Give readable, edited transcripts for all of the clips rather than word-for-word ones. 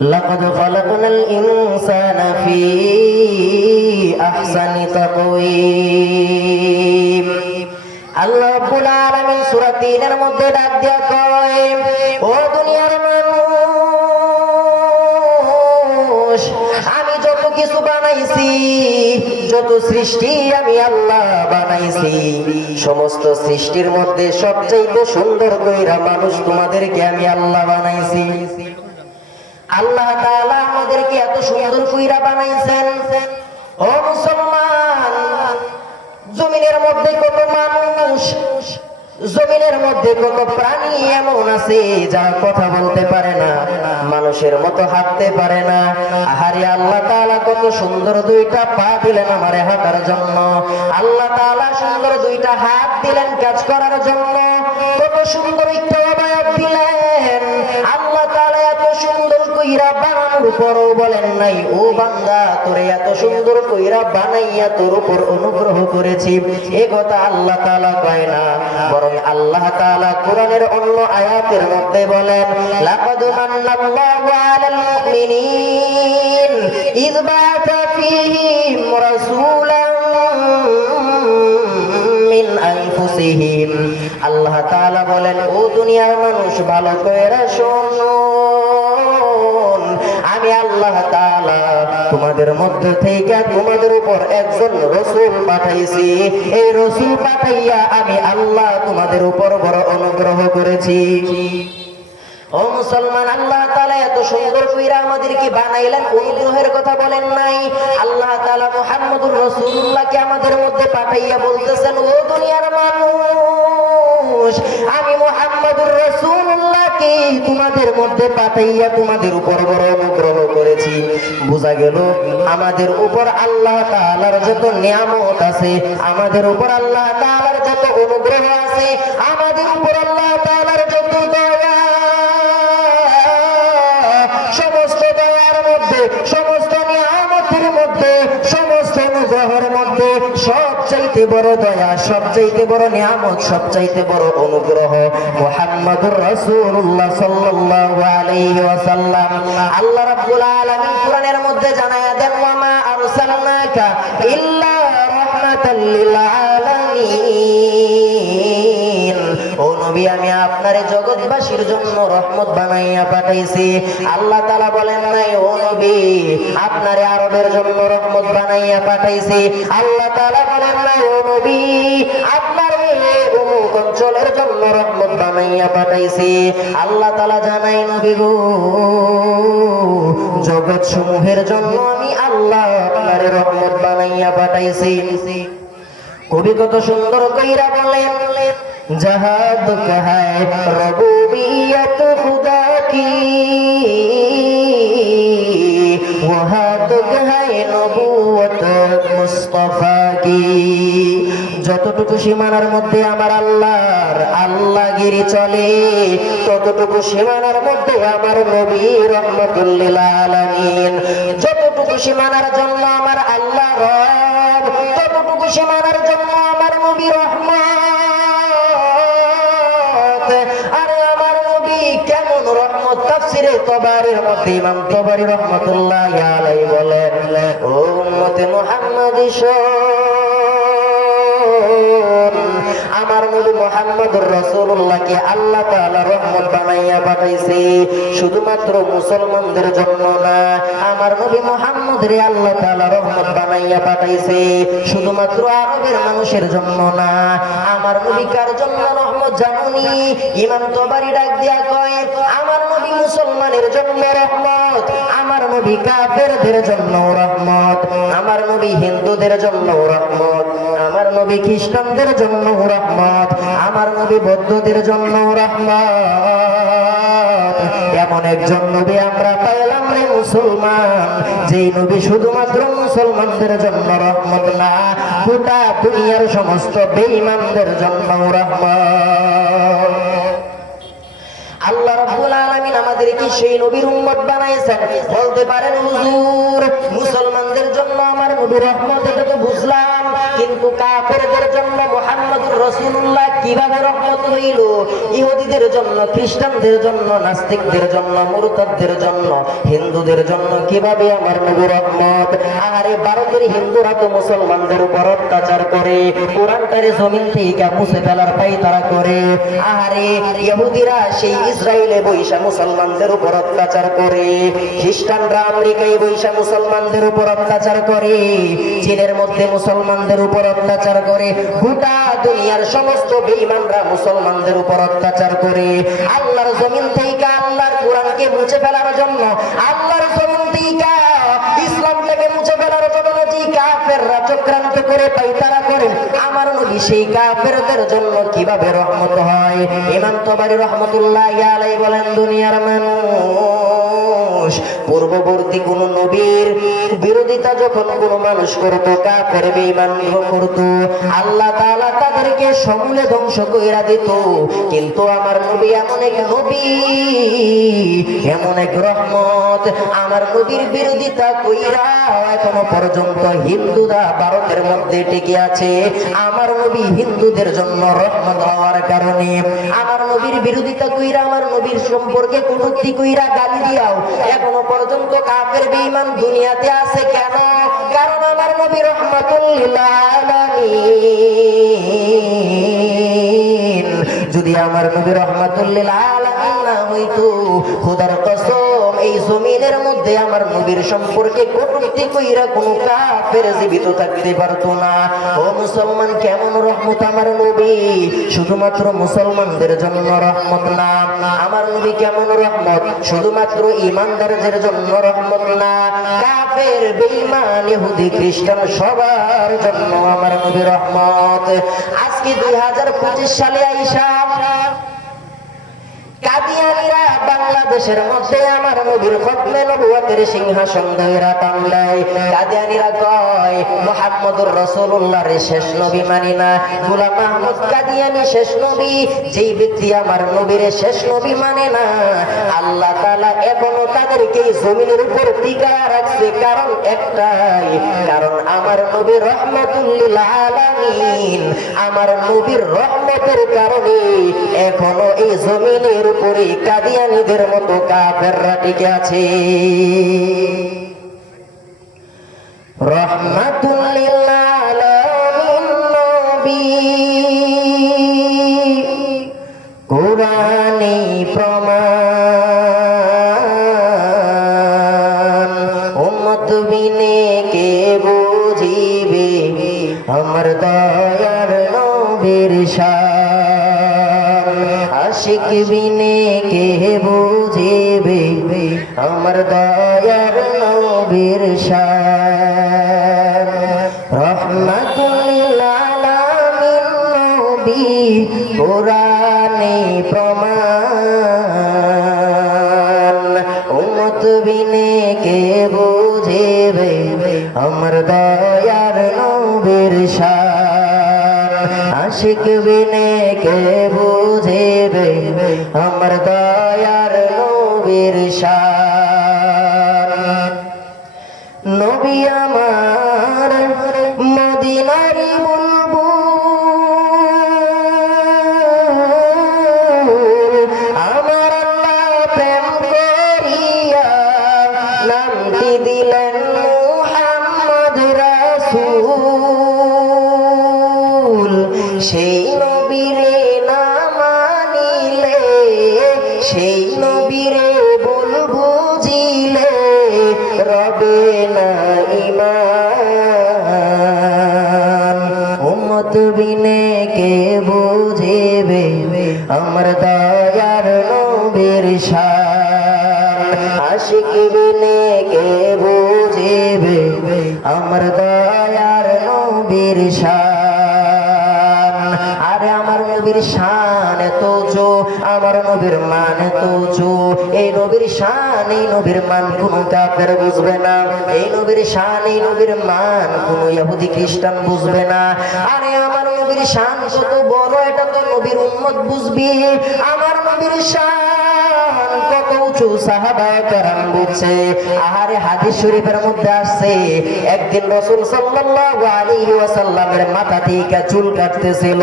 লাকাদ খালাকনাল ইনসানা ফি আহসানি তাকওয়িম। আল্লাহ রাব্বুল আলামিন সূরা ৩ এর মধ্যে ডাক দিয়া কয়, ও দুনিয়ার মানুষ, আমি যত কিছু বানাইছি, যত সৃষ্টি আমি আল্লাহ বানাইছি, সমস্ত সৃষ্টির মধ্যে সবচেয়ে সুন্দর কইরা মানুষ তোমাদেরকে আমি আল্লাহ বানাইছি। আল্লাহ তাআলা আমাদেরকে এত সুন্দর কইরা বানাইছেন। ও মুসলমান, জমিনের মধ্যে কত মানুষ, জমিনের মধ্যে কত প্রাণী এমন আছে যারা কথা বলতে পারে না, মানুষের মতো হাঁটতে পারে না। আহারে আল্লাহ তাআলা কত সুন্দর দুইটা পা দিলেন আমারে হাঁটার জন্য, আল্লাহ তাআলা সুন্দর দুইটা হাত দিলেন কাজ করার জন্য, কত সুন্দর একটা অবয়ব দিলেন। আল্লাহ তাআলা এত সুন্দর কইরা বানানোর উপরও বলেন নাই, ও বান্দা তোরে এত সুন্দর কইরা বানাইয়া তোর উপর অনুগ্রহ করেছি, এ কথা আল্লাহ তাআলা কয় না, বরং আল্লাহ তাআলা কোরআনের অন্য আয়াতের মধ্যে বলেন, লাকাদ মান্নাল্লাহু আলাল মুমিনিন ইয বা'আথা ফীহিম রাসূলান মিন আনফুসিহিম। আল্লাহ তাআলা বলেন, ও দুনিয়ার মানুষ ভালো কইরা শোনো, আমি আল্লাহ তাআলা তোমাদের মধ্যে থেকে তোমাদের উপর একজন রাসূল পাঠাইছি, এই রাসূল পাঠাইয়া আমি আল্লাহ তোমাদের উপর বড় অনুগ্রহ করেছি। ও মুসলমান, আল্লাহ তাআলা এত সুন্দর কইরা আমাদেরকে বানাইলেন, অনুগ্রহের কথা বলেন নাই। আল্লাহ তাআলা মুহাম্মদুর রাসূলুল্লাহকে আমাদের মধ্যে পাঠাইয়া বলতেছেন, ও দুনিয়ার মানুষ, আমি মুহাম্মদুর রাসূলুল্লাহকে তোমাদের মধ্যে পাঠাইয়া তোমাদের উপর বড় অনুগ্রহ করেছি। বোঝা গেল আমাদের উপর আল্লাহ তাআলার যত নিয়ামত আছে, আমাদের উপর আল্লাহ তাআলার যত অনুগ্রহ আছে, আমাদের উপর আল্লাহ তাআলার যত দয়া, সমস্ত দয়ার মধ্যে, সমস্ত নিয়ামতের মধ্যে, সমস্ত অনুগ্রহের মধ্যে সবচাইতে বড় দয়া, সবচাইতে বড় নিয়ামত, সবচাইতে বড় অনুগ্রহ মুহাম্মদুর রাসূলুল্লাহ সাল্লাল্লাহু আলাইহি ওয়াসাল্লাম। আল্লাহ রাব্বুল আলামিন কোরআনের মধ্যে জানায়া দেন, ওয়া মা আরসালনাকা ইল্লা রাহমাতাল লিল আলামিন। ও নবী, আমি আপনারে জগৎবাসীর জন্য রহমত বানাইয়া পাঠাইছি। আল্লাহ তাআলা বলেন নাই, ও নবী আপনারে আরবের জন্য রহমত বানাইয়া পাঠাইছি। আল্লাহ তাআলা বলেন নাই, ও নবী আপনারে অমুক অঞ্চলের জন্য রহমত বানাইয়া পাঠাইছি। আল্লাহ তাআলা জানাই, নবী গো, জগৎ সমূহের জন্য আমি আল্লাহ আপনারে রহমত বানাইয়া পাঠাইছি। কবি কত সুন্দর কইরা বলেন, जहाँ दुख है रबूबियत खुदा की, वहाँ दुख है नबूवत मुस्तफा की। যতটুকু সীমানার মধ্যে আমার আল্লাহর আল্লাহগিরি চলে, ততটুকু সীমানার মধ্যে আমার নবী রহমাতুল লিল আলামিন। যতটুকু সীমানার জন্য আমার আল্লাহ রব, ততটুকু সীমানার জন্য আমার নবী রহমত। আরে আমার নবী কেমন রহমত! তাফসীরে তবারির মধ্যে ইমাম তবারি রাহমাতুল্লাহি আলাইহি বলেন, ও উম্মতে মুহাম্মাদি আমার নবী মুহাম্মদুর রাসূলুল্লাহকে আল্লাহ তাআলা রহমত বানাইয়া পাঠাইছে, শুধুমাত্র মুসলমানদের জন্য না। আমার নবী মুহাম্মদরে আল্লাহ তাআলা রহমত বানাইয়া পাঠাইছে শুধুমাত্র আরবের মানুষের জন্য না। আমার নবী কার জন্য রহমত জানুনি? ইমাম তবারি ডাক দিয়া কয়, আমার নবী মুসলমানের জন্য রহমত, আমার নবী কাফেরদের জন্য রহমত, আমার নবী হিন্দুদের জন্য রহমত, আমার নবী খ্রিস্টানদের জন্য রহমত, আমার নবী বৌদ্ধদের জন্য রহমত। এমন একজন নবী আমরা পাইলাম রে মুসলমান, যেই নবী শুধুমাত্র মুসলমানদের জন্য রহমত না, গোটা দুনিয়ার সমস্ত বেঈমানদের জন্য রহমত। আল্লাহ রাব্বুল আলামিন আমাদেরকে সেই নবীর উম্মত বানাইছেন। বলতে পারেন, হুজুর মুসলমানদের জন্য আমার নবী রহমত, এটা তো বুঝলাম, কিন্তু কাফেরদের জন্য মুহাম্মদুর রাসূলুল্লাহ কিভাবে রহমত হইল? ইহুদিদের জন্য, খ্রিস্টানদের জন্য, নাস্তিকদের জন্য, মুরতাদদের জন্য, হিন্দুদের জন্য কিভাবে আমার নবী রহমত? আরে ভারতের হিন্দুরা তো মুসলমানদের উপর অত্যাচার করে, কোরআনটারে জমিন থেকে মুছে ফেলার পাই তারা করে। আরে ইহুদিরা সেই ইসরায়েলে বৈশা মুসলমানদের উপর অত্যাচার করে, খ্রিস্টানরা আমেরিকায় বৈশা মুসলমানদের উপর অত্যাচার করে, চীনের মধ্যে মুসলমানদের উপর অত্যাচার করে, গোটা দুনিয়ার সমস্ত বেঈমানরা মুসলমানদের উপর অত্যাচার করে। আল্লাহর জমিন থেকে আল্লাহর কোরআনকে মুছে ফেলার জন্য, আল্লাহর জমিন থেকে ইসলামটাকে মুছে ফেলার জন্য যে কাফেররা চক্রান্ত করে পায়তারা করেন, আমার নবী সেই কাফেরদের জন্য কিভাবে রহমত হয়? ইমাম তাবারী রাহমাতুল্লাহি আলাইহি বলেন, দুনিয়ার মানুষ পূর্ববর্তী কোন নবীর বিরোধিতা যখন কোন মানুষ করত, কাফের বেঈমান করত, আল্লাহ তাআলা তাদেরকে সমূলে ধ্বংস কইরা দিত। কিন্তু আমার নবী এমন এক নবী, এমন এক রহমত, আমার নবীর বিরোধিতা কইরা এখনো পর্যন্ত হিন্দুরা ভারতের মধ্যে টিকে আছে। আমার নবী হিন্দুদের জন্য রহমত হওয়ার কারণে, আমার নবীর বিরোধিতা কইরা, আমার নবীর সম্পর্কে কটূক্তি কইরা, গালি দিয়াও এখনো পর্যন্ত কাফের বেঈমান দুনিয়াতে আছে। কেন? কারণ আমার নবী রহমাতুল লিল আলামিন। যদি আমার নবী রহমাতুল লিল আলামিন না হইতো, খোদার কসম এই জমিনের মধ্যে আমার নবীর সম্পর্কে কটূক্তি কইরা কোন কাফের জীবিত থাকতে পারতো না। ও মুসলমান, কেমন রহমত আমার নবী! শুধুমাত্র মুসলমানদের জন্য রহমত না, আমার নবী কেমন রহমত! শুধুমাত্র ঈমানদারদের জন্য রহমত না, কাফের বেঈমান ইহুদি খ্রিস্টান সবার জন্য আমার নবী রহমত। আজকে 2025 সালে আইসা কাদিয়ানীরা বাংলাদেশের মধ্যে আমার নবীর খতমে নবুয়তের সিংহাসন ধইরা টানলায়। কাদিয়ানীরা কয় মুহাম্মদুর রাসূলুল্লাহর শেষ নবী মানি না। গোলাম আহমদ কাদিয়ানী শেষ নবী। যেই ব্যক্তি আমার নবীর শেষ নবী মানে না, আল্লাহ তাআলা এখনো তাদেরকে জমিনের উপর টিকায়া রাখছে। কারণ একটাই, কারণ আমার নবী রহমাতুল লিল আলামিন। আমার নবীর রহমতের কারণে এখনো এই জমিনের উপরে কাদিয়ানীদের মতো কাফেররা টিকে আছে। রহমাতুল লিল আলামিন নবী কোরআনে প্রমাণ, উম্মত বিনে কে বুঝিবে আমার দয়ার নবীর শান। আশিক বিনে কে বুঝিবে আমার দয়ার নবীর শান। রহমাতুল লিল আলামিন নবী কোরআনে প্রমাণ, উম্মত বিনে কে বুঝিবে আমার দয়ার নবীর শান। আশিক বিনে কে বুঝিবে আমার দয়ার নবীর শান। নবী আমার মদিনার বুলবুল, আমার আল্লাহ প্রেম করিয়া নামটি দিলেন মুহাম্মদ রাসূল। সেই নবীরে না মানিলে, সেই নবীরে ভুল বুঝিলে রবে না ঈমান। উম্মত বিনে কে বুঝিবে আমার দয়ার নবীর শান। আশিক বিনে কে বুঝিবে আমার দয়ার নবীর শান। আরে আমার নবীর শান এত উঁচু, আমার নবীর মান এত উঁচু। এই নবীর শান, এই নবীর মান কোন কাফের বুঝবে না। এই নবীর শান, এই নবীর মান কোন ইহুদি খ্রিস্টান বুঝবে না। আরে আমার নবীর শান কত বড়, এটা তো নবীর উম্মত বুঝবি। আমার নবীর শান কত উঁচু, কিছু সাহাবায়ে কেরাম বুঝছে। আহারে হাদিস শরীফের মধ্যে আসছে একদিন রাসূল সাল্লাল্লাহু আলাইহি ওয়াসাল্লামের মাথা থেকে চুল কাটতেছিল।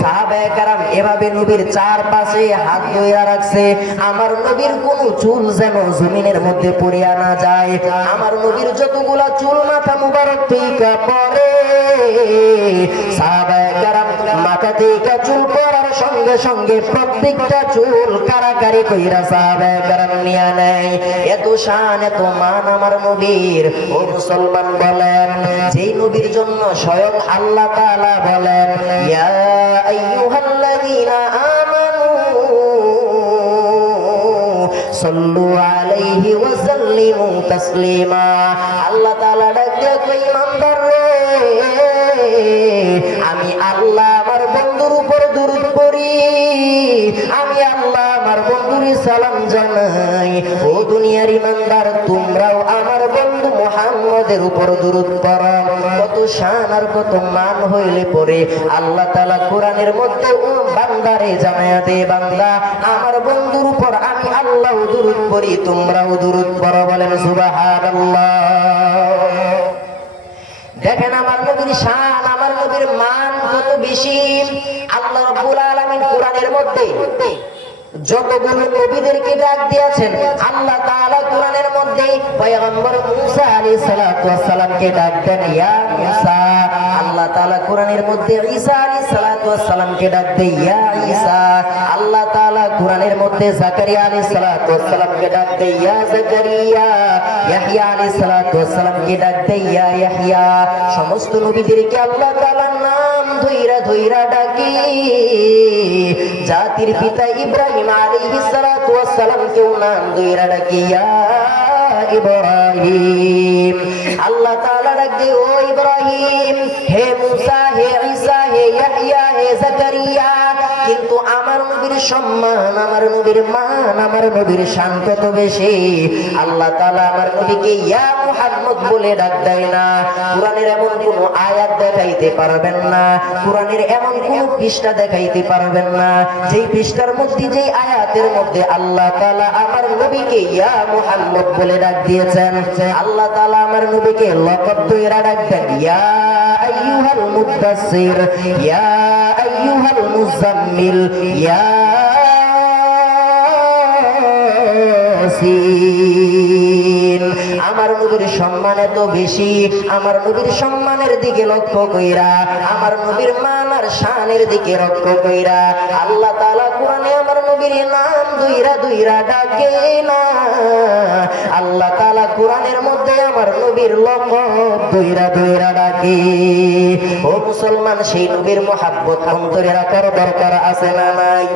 সাহাবায়ে কেরাম এভাবে নবীর চারপাশে হাত ধইরা রাখছে, আমার নবীর কোন চুল যেন জমিনের মধ্যে পড়িয়া না যায়। আমার নবীর যতগুলা চুল মাথা মুবারক থেকে পড়ে, সাহাবায়ে কেরাম মাথা থেকে চুল পড়ার সঙ্গে সঙ্গে প্রত্যেকটা চুল কারাকারি কইরা সাহাবায়ে কেরাম নিয়া নেয়। এত শান এত মান আমার নবীর। ও মুসলমান বলেন, যেই নবীর জন্য স্বয়ং আল্লাহ তাআলা বলেন, ইয়া আইয়ুহাল্লাযীনা আমানু সাল্লু আলাইহি ওয়া সাল্লিমু তাসলিমা। আল্লাহ তাআলা ডাক দিয়ে কই, ইমানদার রে, আমি আল্লাহ আমার বন্ধুর উপর দুরূদ পড়ি, আমি আল্লাহ আমার বন্ধুর সালাম জানাই। ও দুনিয়ার ইমানদার, তোমরাও আমার বন্ধু মুহাম্মদের উপর দুরূদ পড়ো। কত শান আর কত মান হইলে পরে আল্লাহ তাআলা কোরআনের মধ্যে ও বান্দারে জানায়া দে, বান্দা আমার বন্ধুর উপর আমি আল্লাহ দুরূদ পড়ি, তোমরাও দুরূদ পড়ো। বলেন সুবহানাল্লাহ। দেখেন আমার নবীর শান, আমার নবীর মান কত বেশি। আল্লাহ রাব্বুল আলামিন কোরআনের মধ্যে যতগুলো নবীদেরকে ডাক দিয়েছেন, আল্লাহ তাআলা কোরআনের মধ্যে পয়গম্বর মুসা আলাইহিস সালাতু ওয়াস সালামকে ডাক দেন ইয়া মুসা। আল্লাহ তাআলা কোরআনের মধ্যে ঈসা আলাইহিস সালাতু ওয়াস সালামকে ডাক দেন ইয়া ঈসা। আল্লাহ তাআলা কোরআনের মধ্যে জাকারিয়া আলাইহিস সালাতু ওয়াস সালামকে ডাক দেন ইয়া জাকারিয়া। ইয়াহইয়া আলাইহিস সালাতু ওয়াস সালামকে ডাক দেন ইয়া ইয়াহইয়া। সমস্ত নবীদেরকে আল্লাহ তাআলার নাম ধইরা ধইরা ডাকে। জাতির পিতা ইব্রাহিম আলাইহিস সালাতু ওয়াস সালামকেও নাম ধইরা ডাকে ইয়া ইব্রাহিম। আল্লাহ তাআলা ডাকে, ও ইব্রাহিম, হে মুসা, হে ঈসা, হে ইয়াহইয়া, হে জাকারিয়া। কিন্তু আমার নবীর সম্মান, আমার নবীর মান, আমার নবীর শান কত বেশি। আল্লাহ তাআলা আমার নবীকে ইয়া মুহাম্মদ বলে ডাক দেয় না। কোরআনের এমন কোন আয়াত দেখাইতে পারবেন না, কোরআনের এমন কোন পৃষ্ঠা দেখাইতে পারবেন না যেই পৃষ্ঠার মধ্যে, যেই আয়াতের মধ্যে আল্লাহ তাআলা আমার নবীকে ইয়া মুহাম্মদ বলে ডাক দিয়েছেন। আল্লাহ তাআলা আমার নবীকে লকব ধরে ডাক দেন ইয়া আইয়ুহাল মুদাসসির, ইয়া আইয়ুহাল মুজাম্মিল, ইয়া ইয়াসিন। আমার নবীর সম্মান এত বেশি, আমার নবীর সম্মানের দিকে লক্ষ্য কইরা, আমার নবীর মান আর শানের দিকে লক্ষ্য কইরা আল্লাহ তাআলা কোরআনে আমার নবীর নাম দুইরা দুইরা ডাকে না। আল্লাহ তাআলা কোরআনের মধ্যে আমার নবীর লকব দুইরা দুইরা ডাকে। ও মুসলমান, সেই নবীর মহব্বত অন্তরে রাখার দরকার আছে না নাই?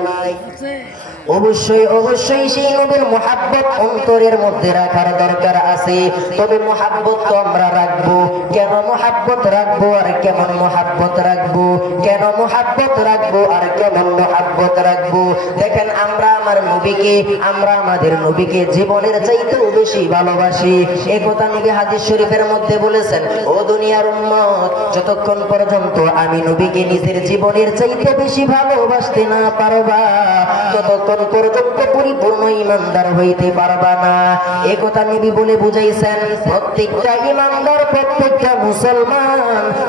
অবশ্যই অবশ্যই সেই নবীর মহব্বত অন্তরের মধ্যে রাখার দরকার আছে। তবে মহব্বত তো আমরা রাখবো, কেন মহব্বত রাখবো আর কেমন মহব্বত রাখবো, কেন মহব্বত রাখবো আর কেমন মহব্বত রাখবো। দেখেন, আমরা আমার নবীকে, আমরা আমাদের নবীকে জীবনের চাইতেও বেশি ভালোবাসি। এই কথা নবী হাদিস শরীফের মধ্যে বলেছেন, ও দুনিয়ার উম্মত, যতক্ষণ পর্যন্ত আমি নবীকে নিজের জীবনের চাইতে বেশি ভালোবাসতে না পারবা, ততক্ষণ পর্যন্ত পরিপূর্ণ ইমানদার হইতে পারবা না। এই কথা নবী বলে বুঝাইছেন, প্রত্যেকটা ইমানদার, প্রত্যেকটা মুসলমান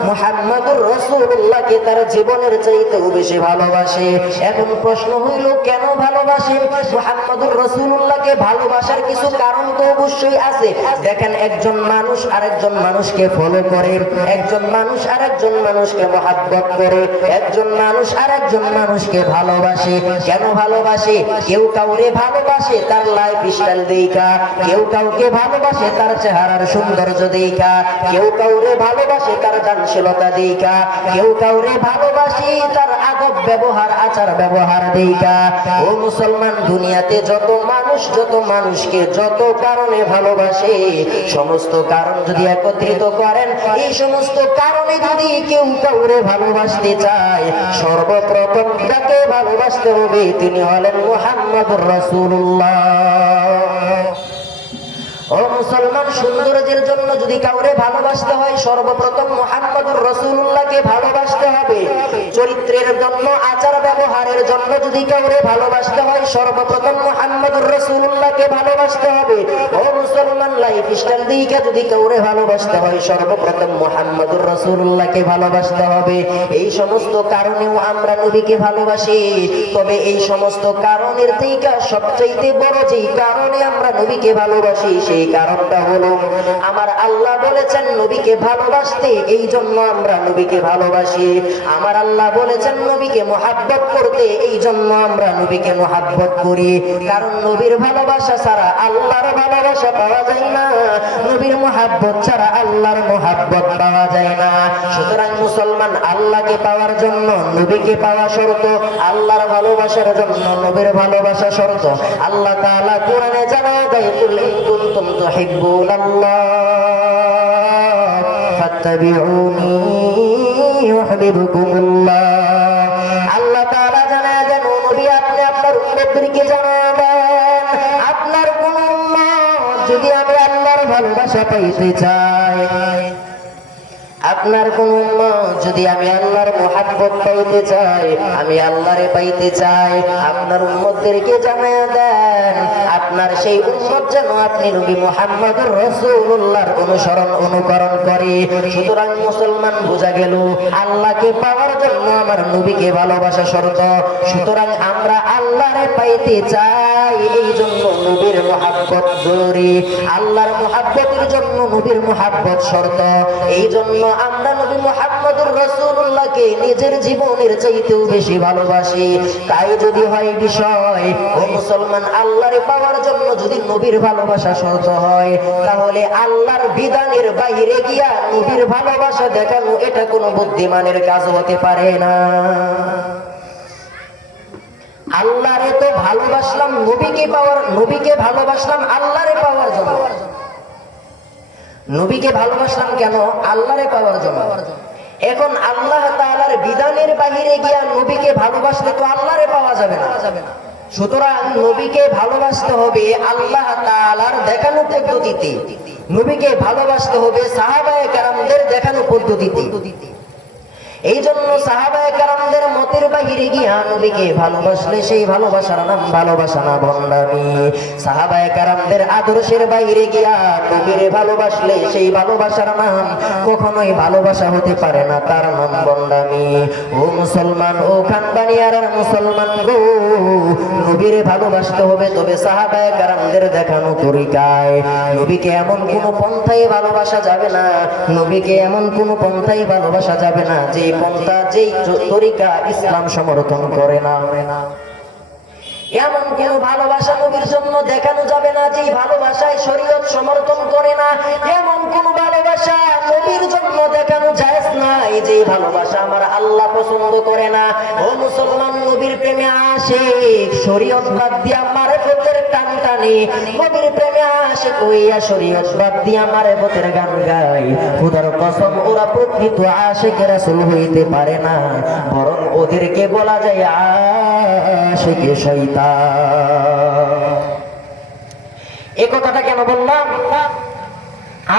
মুহাম্মদুর রাসূলুল্লাহকে তার জীবনের চাইতেও বেশি ভালোবাসে। এখন প্রশ্ন হইল, কেন ভালোবাসে? মুহাম্মদুর রাসূলুল্লাহকে ভালোবাসার কিছু কারণ তো অবশ্যই আছে। দেখেন, একজন মানুষ আরেকজন মানুষকে ফলো করে, একজন মানুষ আরেকজন মানুষকে মহব্বত করে, একজন মানুষ আরেকজন মানুষকে ভালোবাসে। কেন ভালোবাসে? কেউ কাউরে ভালোবাসে তার লাইফস্টাইল দেইখা, কেউ কাউকে ভালোবাসে তার চেহারার সৌন্দর্য দেইখা, কেউ কাউরে ভালোবাসে তার দানশীলতা দেইখা, কেউ কাউরে ভালোবাসে তার আদব ব্যবহার, আচার ব্যবহার দেইখা। ও মুসলমান, দুনিয়াতে যত মানুষ, যত মানুষকে যত কারণে ভালোবাসে, সমস্ত কারণ যদি একত্রিত করেন, এই সমস্ত কারণে যদি কেউ কাউরে ভালোবাসতে চায়, সর্বপ্রথম যাকে ভালোবাসতে হবে তিনি হলেন মুহাম্মদুর রাসূলুল্লাহ। ও মুসলমান, সৌন্দর্যের জন্য যদি কাউরে ভালোবাসতে হয় সর্বপ্রথম মুহাম্মদুর রাসূলুল্লাহকে ভালোবাসতে হবে। চরিত্রের জন্য, আচার ব্যবহারের জন্য যদি কাউরে ভালোবাসতে হয় সর্বপ্রথম মুহাম্মদুর রাসূলুল্লাহকে ভালোবাসতে হবে। ও মুসলমান, লাইফ স্টাইল দিকে যদি কাউরে ভালোবাসতে হয় সর্বপ্রথম মুহাম্মদুর রাসূলুল্লাহকে ভালোবাসতে হবে। এই সমস্ত কারণেও আমরা নবীকে ভালোবাসি। তবে এই সমস্ত কারণের থেকে সবচেয়ে বড় যেই কারণে আমরা নবীকে ভালোবাসি সেই কারণটা হলো আমার আল্লাহ বলেছেন নবীকে ভালোবাসতে, এই জন্য আমরা নবীকে ভালোবাসি। আমার আল্লাহ বলেছেন নবীকে মুহাব্বত করতে, এই জন্য আমরা নবীকে মুহাব্বত করি। কারণ নবীর ভালোবাসা ছাড়া আল্লাহর ভালোবাসা পাওয়া যায় না, নবীর মুহাব্বত ছাড়া আল্লাহর মুহাব্বত পাওয়া যায় না। সুতরাং মুসলমান, আল্লাহকে পাওয়ার জন্য নবীকে পাওয়া শর্ত, আল্লাহর ভালোবাসার জন্য নবীর ভালোবাসা শর্ত। আল্লাহ তাআলা কোরআনে জানায় দেয়, কুল ইন কুনতুম তুহিব্বুনাল্লাহ ফাত্তাবিউনি ইউহিব্বুকুমুল্লাহ। আল্লাহ তাআলা জানায় দেন, ও নবী আপনি আপনার উম্মতদেরকে জানাবেন, আপনার কোন উম্মত যদি আমি আল্লাহর ভালোবাসা পাইতে চাই, আপনার কোন উম্মত যদি আমি আল্লাহর মুহাব্বত পাইতে চাই, আমি আল্লাহরে পাইতে চাই, আপনার উম্মতদেরকে জানায়া দেন আপনার সেই উম্মত যেন আপনি নবী মুহাম্মদুর রাসূলুল্লাহর অনুকরণ করে। সুতরাং মুসলমান, বোঝা গেল আল্লাহকে পাওয়ার জন্য আমার নবীকে ভালোবাসা শর্ত। সুতরাং আমরা আল্লাহরে পাইতে চাই, এই জন্য নবীর মুহাব্বত জরুরি। আল্লাহর মুহাব্বতের জন্য নবীর মুহাব্বত শর্ত। এই জন্য আমরা নবী মুহাম্মদুর রাসূলুল্লাহকে নিজের জীবনের চাইতেও বেশি ভালোবাসি। তাই যদি হয় বিষয়, ও মুসলমান, আল্লাহরে পাওয়ার জন্য যদি নবীর ভালোবাসা শর্ত হয়, তাহলে আল্লাহর বিধানের বাইরে গিয়া নবীর ভালোবাসা দেখানো এটা কোনো বুদ্ধিমানের কাজ হতে পারে না। আল্লাহরে তো ভালোবাসলাম নবীকে ভালোবাসলাম আল্লাহরে পাওয়ার জন্য। নবীকে ভালোবাসলাম কেন? আল্লাহরে পাওয়ার জন্য। এখন আল্লাহ তাআলার বিধানের বাহিরে গিয়া নবীকে ভালোবাসলে তো আল্লাহরে পাওয়া যাবে না। সুতরাং নবীকে ভালোবাসতে হবে আল্লাহ তাআলার দেখানো পদ্ধতিতে, নবীকে ভালোবাসতে হবে সাহাবায়ে কেরামদের দেখানো পদ্ধতিতে। এই জন্য সাহাবায়ে কেরামদের মতের বাহিরে গিয়া নবীকে ভালোবাসলে সেই ভালোবাসার নাম ভালোবাসা না, ভণ্ডামি। সাহাবায়ে কেরামদের আদর্শের বাহিরে গিয়া নবীরে ভালোবাসলে সেই ভালোবাসার নাম কখনোই ভালোবাসা হতে পারে না, তার নাম ভণ্ডামি। ও মুসলমান, ও খানবানিয়ার মুসলমান গো, নবীরে ভালোবাসতে হবে, তবে সাহাবায়ে কেরামদের দেখানো তরিকায়। নবীকে এমন কোন পন্থায় ভালোবাসা যাবে না, নবীকে এমন কোন পন্থায় ভালোবাসা যাবে না যে পন্থা, যেই তরিকা ইসলাম সমর্থন করে না। এমন কোন ভালোবাসা নবীর জন্য দেখানো যাবে না যেই ভালোবাসায় শরীয়ত সমর্থন করে না। এমন কোন ভালোবাসা নবীর জন্য দেখানো জায়েজ নাই যেই ভালোবাসা আমার আল্লাহ পছন্দ করে না। ও মুসলমান, নবীর প্রেমে আশিক শরীয়ত বাদ দিয়া মারেফতের টান টানে, নবীর প্রেমে আশিক হইয়া শরীয়ত বাদ দিয়া মারেফতের গান গায়। খোদার কসম, ওরা প্রকৃত আশিক রাসূল হইতে পারে না, বরং ওদেরকে বলা যায় আশিক শয়তান। এই কথাটা কেন বললাম?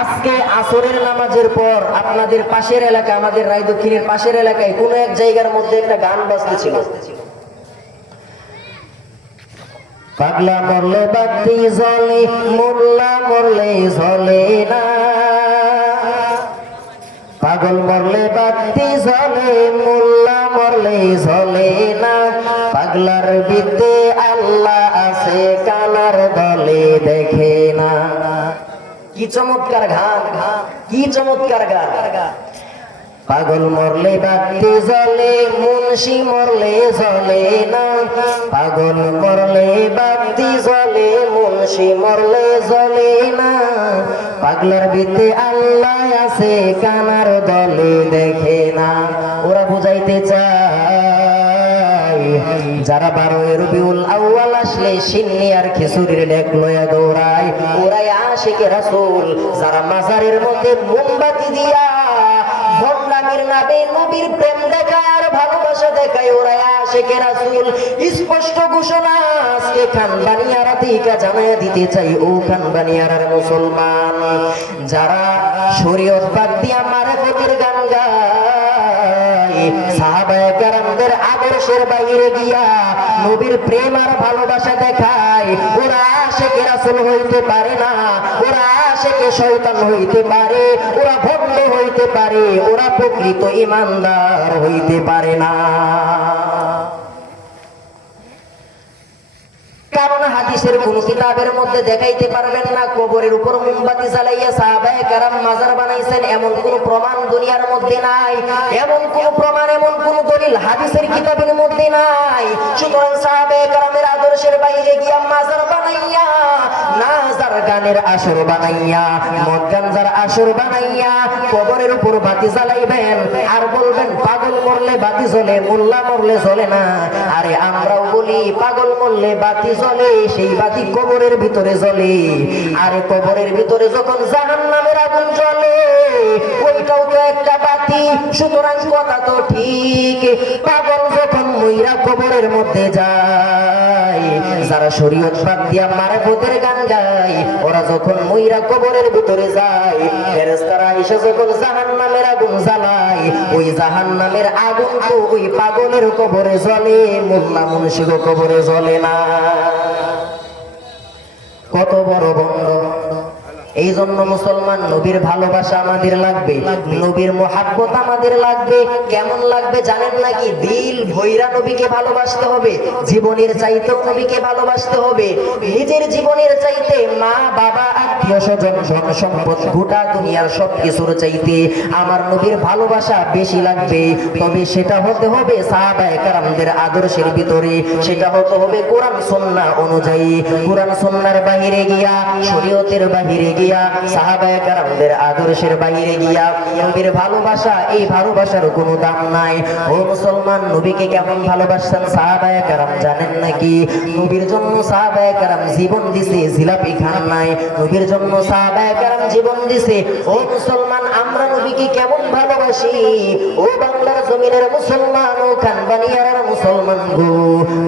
আজকে আসরের নামাজের পর আপনাদের পাশের এলাকা, আমাদের রায় দক্ষিণের পাশের এলাকায় কোন এক জায়গার মধ্যে একটা গান বাজতেছিল। পাগলা মরলে বাতি জ্বলে, মোল্লা মরলে জ্বলে না, পাগল মরলে বাতি জ্বলে, মোল্লা মরলে জ্বলে না, পাগলার বিদ্যে আল্লাহ আছে, কানার দলে দেখে না। কি চমৎকার গান, কি চমৎকার গান। পাগল মরলে বাতি জ্বলে, মুন্সি মরলে জ্বলে না, পাগল মরলে বাতি জ্বলে, মুন্সি মরলে জ্বলে না, পাগলার ভিতরে আল্লাহ আছে, কানার দলে দেখে না। ওরা বুঝাইতে চায় যারা 12 রবিউল আউয়াল আসলে সিন্নি আর খিচুড়ির ডেক লয়া দৌড়ায়, ওরাই আশিকে রাসূল। যারা মাজারের মধ্যে মোমবাতি দিয়া ভণ্ডামির নামে নবীর প্রেম দেখায় আর ভালোবাসা দেখায় ওরা আশিকে রাসূল। স্পষ্ট ঘোষণা আজকে খানবানিয়ারা থেকে জানাইয়া দিতে চাই, ও খানবানিয়ারার মুসলমান যারা শরীয়ত বাদ দিয়া মারেফতের গান গায়, সাহাবায়ে কেরামদের আদর্শের বাইরে গিয়া নবীর প্রেম আর ভালোবাসা দেখায়, ওরা আশিকে রাসূল হইতে পারে না, ওরা আশিকে শয়তান হইতে পারে, ওরা ভণ্ড হইতে পারে, ওরা প্রকৃত ঈমানদার হইতে পারে না। কারণ হাদিসের কোন কিতাবের মধ্যে দেখাইতে পারবেন না কবরের উপর মোমবাতি জ্বালাইয়া সাহাবায়ে কেরাম মাজার বানাইছেন, এমন কোন প্রমাণ দুনিয়ার মধ্যে নাই, এমন কোন প্রমাণ, এমন কোন দলিল হাদিসের কিতাবের মধ্যে নাই। সুতরাং সাহাবায়ে কেরামের আদর্শের বাইরে গিয়া মাজার বানাইয়া, নাজার গানের আসর বানাইয়া, মদ গাঞ্জার আসর বানাইয়া কবরের উপর বাতি জ্বালাইবেন আর বলবেন পাগল মরলে বাতি জ্বলে, মোল্লা মরলে জ্বলে না। আরে আমরাও বলি পাগল মরলে বাতি জ্বলে, সেই বাতি কবরের ভিতরে জ্বলে। আরে কবরের ভিতরে যখন জাহান্নামের আগুন জ্বলে, ওইটাও তো একটা বাতি। সুতরাং কথা তো ঠিক, পাগল যখন মইরা কবরের মধ্যে যায়, যারা শরীয়ত বাদ দিয়া মারেফতের গান গায়, ওরা যখন মইরা কবরের ভিতরে যায়, ফেরেশতারা এসে যখন জাহান্নামের আগুন জ্বালায়, ওই জাহান্নামের আগুন তো ওই পাগলের কবরে জ্বলে, মোল্লা মুন্সির কবরে জ্বলে না। কত বড় বন্ধ! এই জন্য মুসলমান নবীর ভালোবাসা আমাদের লাগবে, নবীর মোহাব্বত আমাদের লাগবে। কেমন লাগবে জানেন নাকি? দিল ভৈরা নবীকে ভালোবাসতে হবে, জীবনের চাইতেও নবীকে ভালোবাসতে হবে, নিজের জীবনের চাইতে, মা বাবা আত্মীয় স্বজন ধন সম্পদ গোটা দুনিয়ার সবকিছুর চাইতে আমার নবীর ভালোবাসা বেশি লাগবে। তবে সেটা হতে হবে সাহাবায়ে কেরামদের আদর্শের ভিতরে, সেটা হতে হবে কোরআন সুন্নাহ অনুযায়ী। কোরআন সুন্নাহর বাইরে গিয়া, শরীয়তের বাইরে গিয়া, সাহাবায়ে কেরামদের আদর্শের বাইরে গিয়া নবীর ভালোবাসা, এই ভালোবাসার কোনো দাম নাই। ও মুসলমান, নবীকে কেমন ভালোবাসতেন সাহাবায়ে কেরাম জানেন নাকি? নবীর জন্য সাহাবায়ে কেরাম জীবন দিছে, জিলাপি খান নাই। নবীর জন্য সাহাবায়ে কেরাম জীবন দিছে। ও মুসলমান, আমরা নবীকে কেমন ভালোবাসি? ও বাংলার জমিনের মুসলমান, ও খানবানিয়ার মুসলমান গো,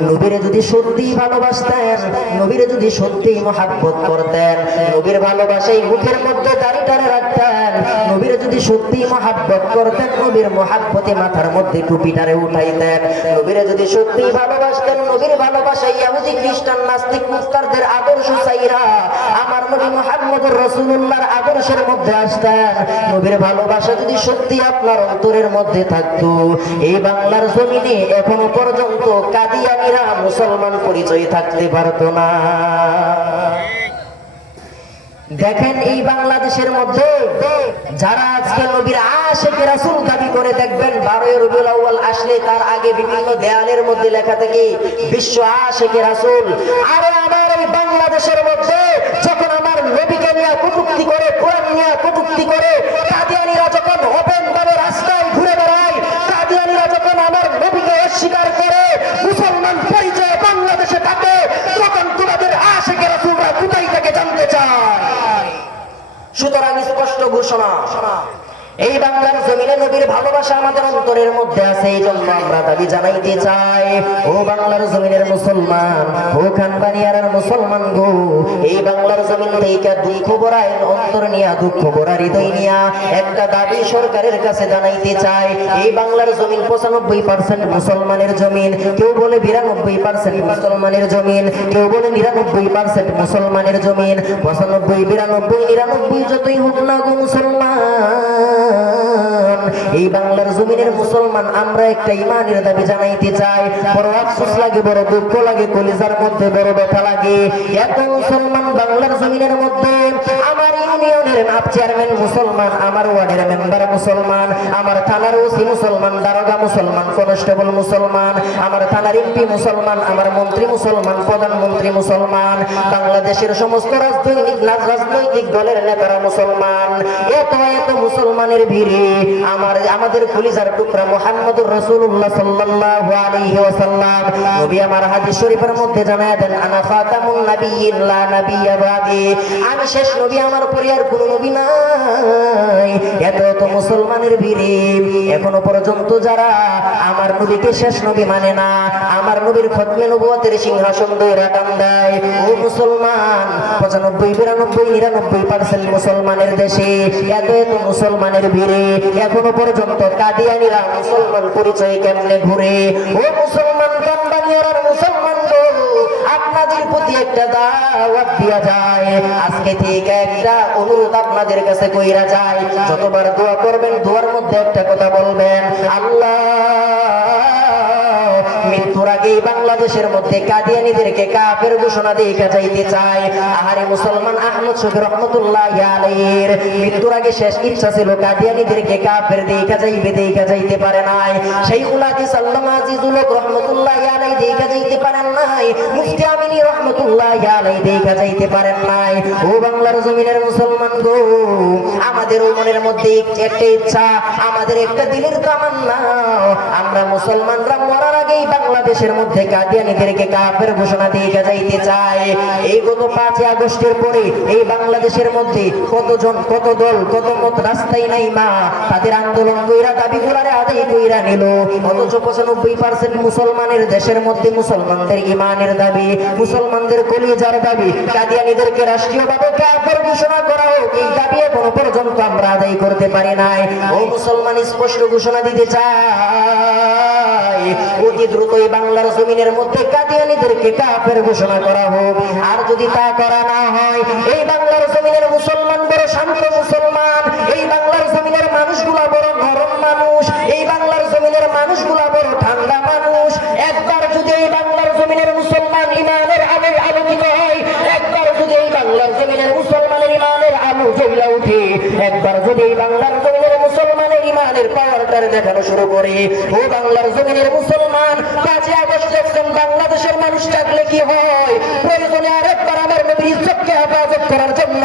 নবীরে যদি সত্যি ভালোবাসতেন, নবীরে যদি সত্যি মহাব্বত করতেন, নবীর ভালোবাসাই মুখের মধ্যে দাঁড়িয়ে রাখতেন, নবীরে যদি সত্যি মহাব্বত করতেন, নবীর মহাব্বতে মাথার মধ্যে টুপিটারে উঠাইতেন, নবীরে যদি সত্যি ভালোবাসতেন, নবীর ভালোবাসাই ইহুদি খ্রিস্টান নাস্তিক মুফতারদের আদর্শ চাইরা আমার নবী মুহাম্মদুর রাসূলুল্লাহর আদর্শের মধ্যে আসতেন, নবীর ভালোবাসা যদি সত্যি আপনার অন্তরের মধ্যে থাকতো, এই বাংলার জমিনে এখনো পর্যন্ত কাদিয়ানীরা মুসলমান পরিচয় থাকতে পারতো না। দেখেন এই বাংলাদেশের মধ্যে যারা আজকে নবীর আশিকে রাসূল দাবি করে, দেখবেন 12 রবিউল আউয়াল আসলে তার আগে বিভিন্ন দেয়ালের মধ্যে লেখা থাকে বিশ্ব আশিকে রাসূল। আরে আমার এই বাংলাদেশের মধ্যে যখন আমার নবীকে নিয়ে কটূক্তি করে, কোরআন নিয়ে কটূক্তি করে, কাদিয়ানীরা যখন ওপেন ভাবে রাস্তায় ঘুরে বেড়ায়, কাদিয়ানীরা যখন আমার নবীকে অস্বীকার করে, মুসলমান পরিচয় বাংলাদেশে থাকে, তখন তোমাদের আশিকে রাসূলরা কোথায় থেকে জানতে চায়। সুতরাং স্পষ্ট ঘোষণা, এই বাংলার জমিনে নবীর ভালোবাসা আমাদের অন্তরের মধ্যে আছে। এই জন্য আমরা দাবি জানাইতে চাই, ও বাংলার জমিনের মুসলমান, ও খানবানিয়ার মুসলমান গো, এই বাংলার জমিন থেকে দুঃখ ভরা অন্তর নিয়া, দুঃখ ভরা হৃদয় নিয়া একটা দাবি সরকারের কাছে জানাইতে চাই। এই বাংলার জমিন 95% মুসলমানের জমিন, কেউ বলে 92% মুসলমানের জমিন, কেউ বলে 99% মুসলমানের জমিন। 95, 92, 99 যতই হোক না গো মুসলমান, এই বাংলার জমিনের মুসলমান আমরা একটা ইমানের দাবি জানাইতে চাই। বড় আফসোস লাগে, বড় দুঃখ লাগে, কলিজার মধ্যে বড় ব্যথা লাগে, এত মুসলমান বাংলার জমিনের মধ্যে। আমার ইউনিয়নের নাব চেয়ারম্যান মুসলমান, আমার ওয়ার্ডের মেম্বার মুসলমান, আমার থানার ওসি মুসলমান, দারোগা মুসলমান, কনস্টেবল মুসলমান, আমার থানার এমপি মুসলমান, আমার মন্ত্রী মুসলমান, প্রধানমন্ত্রী মুসলমান, বাংলাদেশের সমস্ত রাজনৈতিক দলের নেতারা মুসলমান। এত এত মুসলমানের ভিড়ে আমাদের কলিজার টুকরা মুহাম্মদুর রাসূলুল্লাহ সাল্লাল্লাহু আলাইহি ওয়াসাল্লাম নবী আমার হাদিস শরীফের মধ্যে জানায় দেন আনা খাতামুন নাবিয়্যিন লা নাবিয়্যা বাদি, আমি শেষ নবী, আমার পরে আর কোনো নবী নাই। এত মুসলমানের ভিড়ে এখনো পর্যন্ত যারা আমার নবীকে শেষ নবী মানে না, আমার নবীর খতমে নবুয়তের সিংহাসন ধরে টান দেয়, ও মুসলমান 95-92-99% মুসলমানের দেশে এত মুসলমানের ভিড়ে এখনো পর্যন্ত কাদিয়ানীরা মুসলমান পরিচয় কেমনে ঘুরে? ও মুসলমান কামবানিয়ার মুসলমান গো, আপনাদের প্রতি একটা দাওয়াত দিয়া যায়, আজকে থেকে একটা অনুরোধ আপনাদের কাছে কইরা যায়, যতবার দোয়া করবেন দোয়ার মধ্যে একটা কথা বলবেন, আল্লাহ মৃত্যুর আগে বাংলাদেশের মধ্যে কাদিয়ানীদেরকে কাফের ঘোষণা দিয়ে যাইতে চায়। আহারে মুসলমান, আহমদ শফি রহমতুল্লাহি আলাইহির মৃত্যুর আগে শেষ ইচ্ছা ছিল কাদিয়ানীদেরকে কাফের দেখা যাইতে পারে নাই। শাইখুল হাদিস আল্লামা আজিজুল হক রহমতুল্লাহি আলাইহি দেখা যাইতে পারেন নাই। মুফতি আমিনী রহমতুল্লাহি আলাইহি দেখা যাইতে পারেন নাই। ও বাংলার জমিনের মুসলমান গো, আমাদের মনের মধ্যে একটা ইচ্ছা, আমাদের একটা দিলের তামান্না, আমরা মুসলমানরা মরার আগেই বাংলাদেশের মধ্যে কাদিয়ানীদেরকে কাফের ঘোষণা দিয়ে যাইতে চায়। এই গত 5 আগস্টের পরে এই বাংলাদেশের মধ্যে কতজন, কত দল, কত মত রাস্তায় নাই মা, তাদের আন্দোলন কইরা দাবিগুলারে আদায় কইরা নিল। অথচ 95% মুসলমানের দেশের মধ্যে মুসলমানদের ইমানের দাবি, মুসলমানদের কলিজার দাবি কাদিয়ানীদেরকে রাষ্ট্রীয়ভাবে কাফের ঘোষণা করা হোক, এই দাবি এখনো পর্যন্ত আমরা আদায় করতে পারি নাই। ও মুসলমান স্পষ্ট ঘোষণা দিতে চাই, অতি দ্রুত এই বাংলার জমিনের মধ্যে কাদিয়ানীদেরকে কাফের ঘোষণা করা হোক। আর যদি তা করা না হয়, এই বাংলার জমিনের মুসলমান বড় শান্ত মুসলমান, এই বাংলার জমিনের মানুষগুলা বড় নরম মানুষ, এই বাংলার জমিনের মানুষগুলা বড় ঠান্ডা মানুষ। একবার যদি এই বাংলার জমিনের মুসলমান ইমানের আলোয় আলোকিত হয়, একবার যদি এই বাংলার জমিনের মুসলমানের ইমানের আলো জ্বলে উঠে, একবার যদি এই বাংলার জমিনের মুসলমানের ইমানের পাওয়ারটা দেখানো শুরু করে, ও বাংলার জমিনের মুসলমান 5 আগস্ট দেখছেন বাংলাদেশের মানুষ থাকলে কি হয়? প্রয়োজনে আরেকবার আমার নবীর ইজ্জতকে হেফাজত করার জন্য,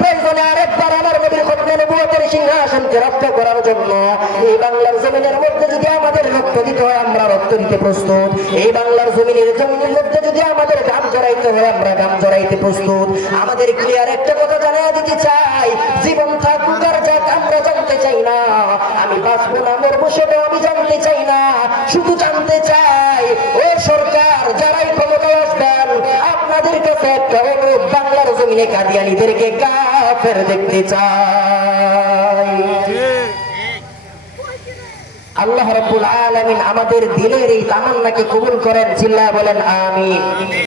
প্রয়োজনে আরেকবার আমার নবীর খতমে নবুয়তের সিংহাসনকে রক্ষা করার জন্য এই বাংলার জমিনের মধ্যে যদি আমাদের রক্ত দিতে হয়, আমরা রক্ত দিতে প্রস্তুত। এই বাংলার জমিনের জমিনের মধ্যে যদি আমাদের গাম জড়াইতে হয়, আমরা গাম জড়াইতে প্রস্তুত। আমাদের ক্লিয়ার একটা কথা জানিয়ে দিতে চাই, জীবন থাকুক আর যাক আমরা জানতে চাই না, আমি বাঁচবো না মরবো সেটাও আমি জানতে চাই না, শুধু জানতে চাই ও সরকার যারাই ক্ষমতায় আসবেন, আপনাদের কাছে একটা অনুরোধ, বাংলার জমিনে কাদিয়ানীদেরকে কাফের দেখতে চাই। আল্লাহ রাব্বুল আলামিন আমাদের দিলের এই তামান্নাকে কবুল করেন, চিল্লায়া বলেন আমিন।